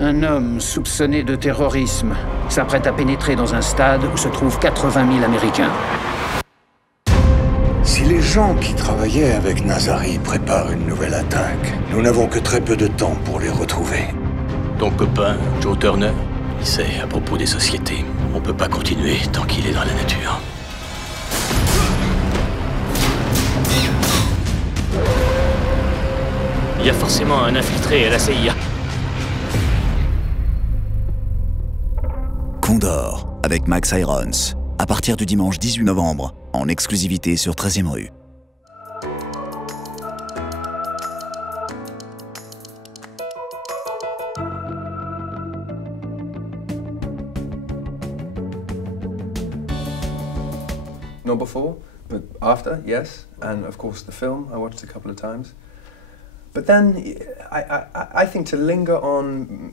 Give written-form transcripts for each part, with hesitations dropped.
Un homme soupçonné de terrorisme s'apprête à pénétrer dans un stade où se trouvent 80 000 Américains. Si les gens qui travaillaient avec Nazari préparent une nouvelle attaque, nous n'avons que très peu de temps pour les retrouver. Ton copain, Joe Turner, il sait à propos des sociétés. On peut pas continuer tant qu'il est dans la nature. Il y a forcément un infiltré à la CIA. Condor, avec Max Irons, à partir du dimanche 18 novembre, en exclusivité sur 13ème rue. Not before, but after, yes. And of course the film, I watched a couple of times. But then I think to linger on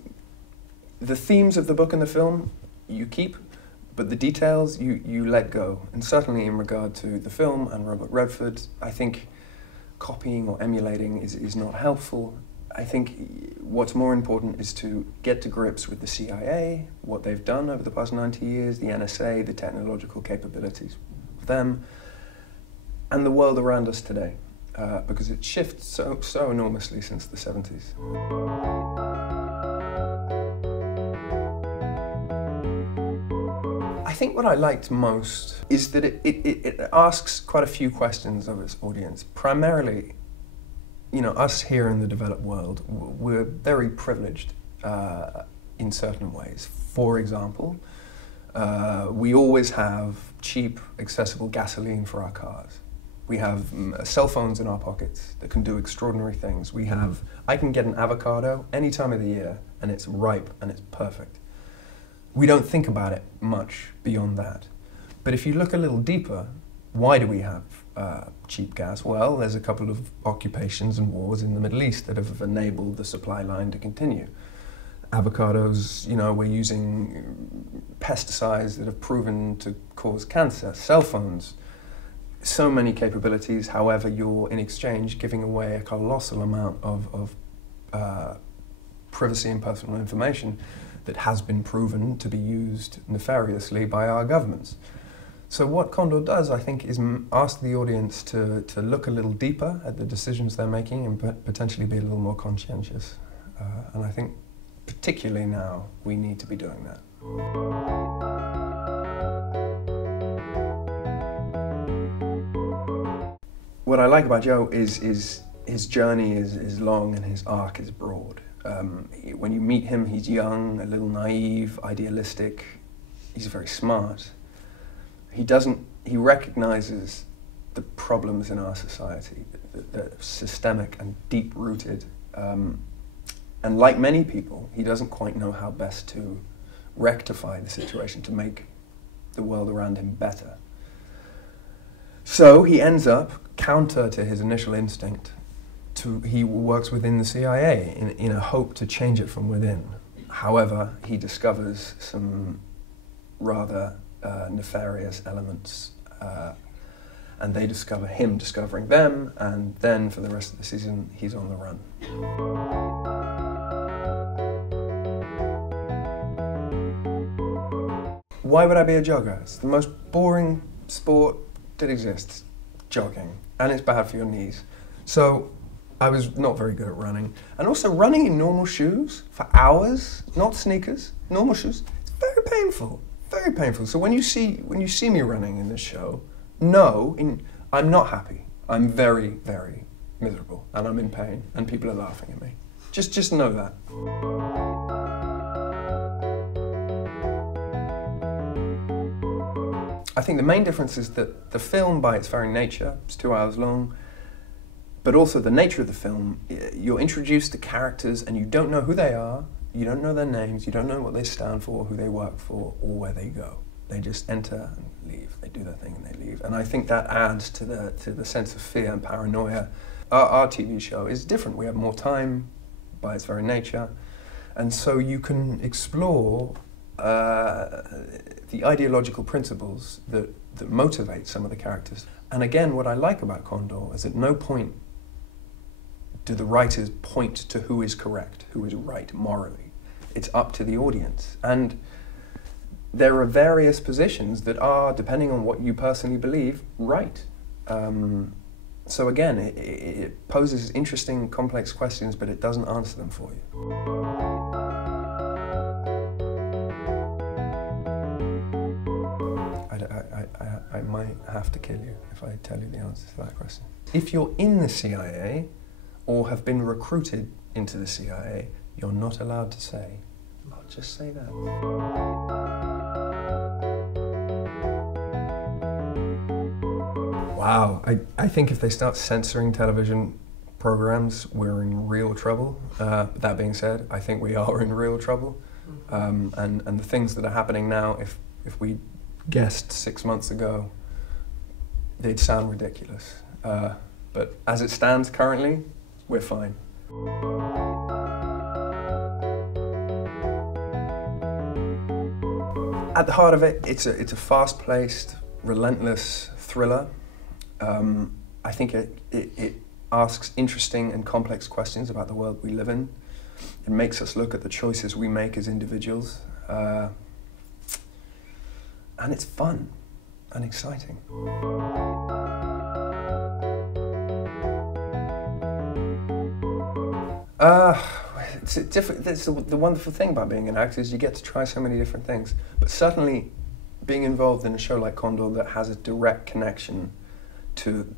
the themes of the book and the film, you keep, but the details you let go. And certainly in regard to the film and Robert Redford, I think copying or emulating is not helpful. I think what's more important is to get to grips with the CIA, what they've done over the past 90 years, the NSA, the technological capabilities of them, and the world around us today, because it shifts so enormously since the 70s. I think what I liked most is that it asks quite a few questions of its audience. Primarily, you know, us here in the developed world, we're very privileged in certain ways. For example, we always have cheap, accessible gasoline for our cars. We have cell phones in our pockets that can do extraordinary things. I can get an avocado any time of the year and it's ripe and it's perfect. We don't think about it much beyond that. But if you look a little deeper, why do we have cheap gas? Well, there's a couple of occupations and wars in the Middle East that have enabled the supply line to continue. Avocados, you know, we're using pesticides that have proven to cause cancer. Cell phones, so many capabilities, however, you're in exchange giving away a colossal amount of privacy and personal information that has been proven to be used nefariously by our governments. So what Condor does, I think, is ask the audience to look a little deeper at the decisions they're making and potentially be a little more conscientious. And I think, particularly now, we need to be doing that. What I like about Joe is his journey is long and his arc is broad. When you meet him, he's young, a little naive, idealistic. He's very smart. He recognizes the problems in our society, that are systemic and deep-rooted. And like many people, he doesn't quite know how best to rectify the situation, to make the world around him better. So he ends up, counter to his initial instinct, he works within the CIA in a hope to change it from within. However, he discovers some rather nefarious elements, and they discover him discovering them, and then for the rest of the season, he's on the run. Why would I be a jogger? It's the most boring sport that exists, jogging, and it's bad for your knees. So I was not very good at running. And also running in normal shoes for hours, not sneakers, normal shoes, it's very painful, very painful. So when you see me running in this show, I'm not happy. I'm very, very miserable, and I'm in pain, and people are laughing at me. Just know that. I think the main difference is that the film, by its very nature, is 2 hours long, but also the nature of the film, you're introduced to characters and you don't know who they are, you don't know their names, you don't know what they stand for, who they work for, or where they go. They just enter and leave. They do their thing and they leave. And I think that adds to the sense of fear and paranoia. Our TV show is different. We have more time by its very nature. And so you can explore the ideological principles that motivate some of the characters. And again, what I like about Condor is at no point do the writers point to who is correct, who is right morally. It's up to the audience. And there are various positions that are, depending on what you personally believe, right. So again, it poses interesting, complex questions, but it doesn't answer them for you. I might have to kill you if I tell you the answer to that question. If you're in the CIA or have been recruited into the CIA, you're not allowed to say. I'll just say that. Wow, I think if they start censoring television programs, we're in real trouble. That being said, I think we are in real trouble. And the things that are happening now, if we guessed 6 months ago, they'd sound ridiculous. But as it stands currently, we're fine. At the heart of it, it's a fast-paced, relentless thriller. I think it asks interesting and complex questions about the world we live in. It makes us look at the choices we make as individuals. And it's fun and exciting. It's different. That's the wonderful thing about being an actor is you get to try so many different things. But certainly, being involved in a show like Condor that has a direct connection to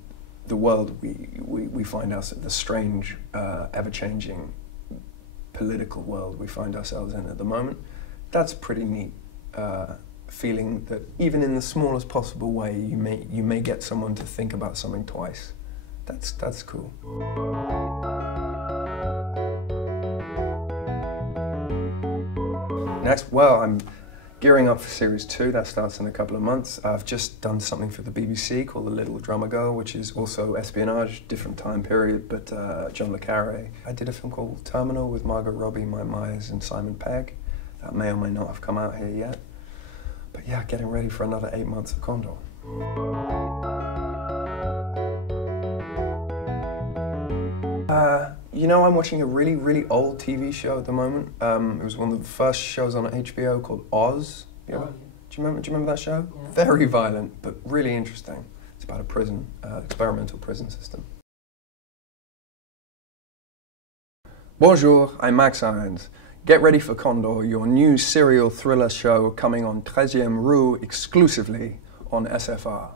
the world we find ourselves, the strange, ever-changing political world we find ourselves in at the moment, that's pretty neat. Feeling that even in the smallest possible way, you may get someone to think about something twice. That's cool. Next, well, I'm gearing up for series 2. That starts in a couple of months. I've just done something for the BBC called The Little Drummer Girl, which is also espionage, different time period, but John le Carré. I did a film called Terminal with Margot Robbie, Mike Myers, and Simon Pegg. That may or may not have come out here yet. But yeah, getting ready for another 8 months of Condor. You know, I'm watching a really, really old TV show at the moment. It was one of the first shows on HBO called Oz. Do you remember that show? Yeah. Very violent, but really interesting. It's about a prison, experimental prison system. Bonjour, I'm Max Irons. Get ready for Condor, your new serial thriller show coming on 13ème RUE exclusively on SFR.